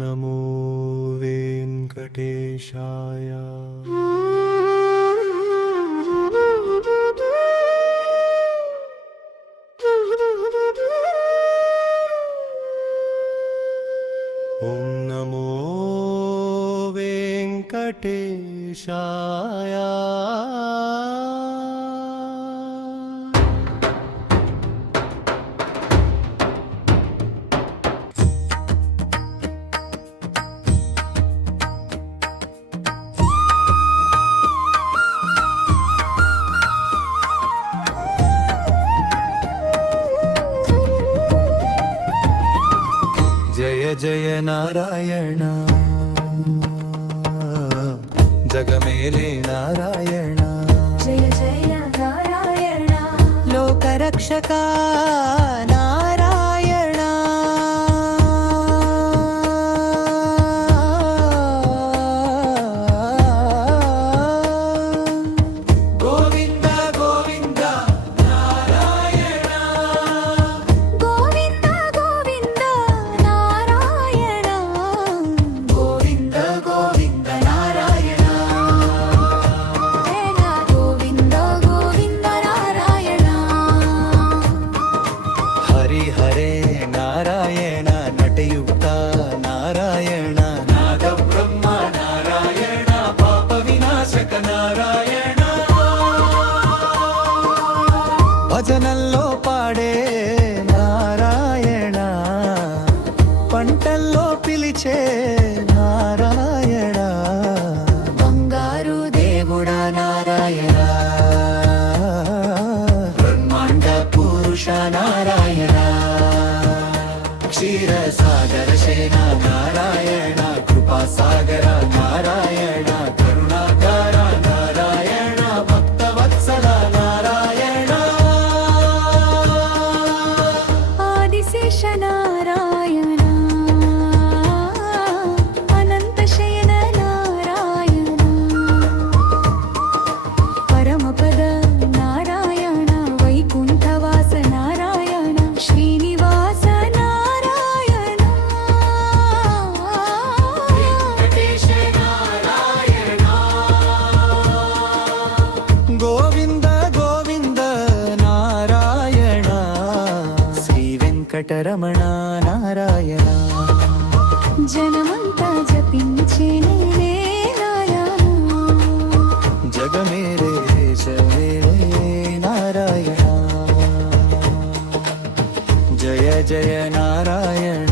नमो वेंकटेशाय। नमो वेंकटेशाय। जय जय नारायण जगमेले नारायण। जय जय नारायण लोकरक्षका नारायण। गोविंद गोविंद नारायण। गोविंद गोविंद नारायण गोविंद गोविंद नारायण। जय गोविंद गोविंद नारायण। हरि हरे नारायण नटयुक्त नारायण। नाद ब्रह्म नारायण पाप विनाशक नारायण। భజనల్లో పాడే నారాయణ పంటల్లో పిలిచే నారాయణ బంగారు దేవుడా నారాయణ బ్రహ్మాండ పురుష నారాయణ క్షీర సాగర శేన నారాయణ కృపా సాగర నారాయణ కరుణాకర నారాయణ భక్తవత్సల నారాయణ आदिशेष नारायण अनंत शयन नारायण परमपद नारायण वैकुंठवास नारायण श्रीनिवास नारायण वेंकटेश नारायण। गोविंद गोविंद नारायण श्री वेंकटरमण नारायण। जनमंता जपिंचे नारायण जगमेरे देशमेरे नारायण। जय जय नारायण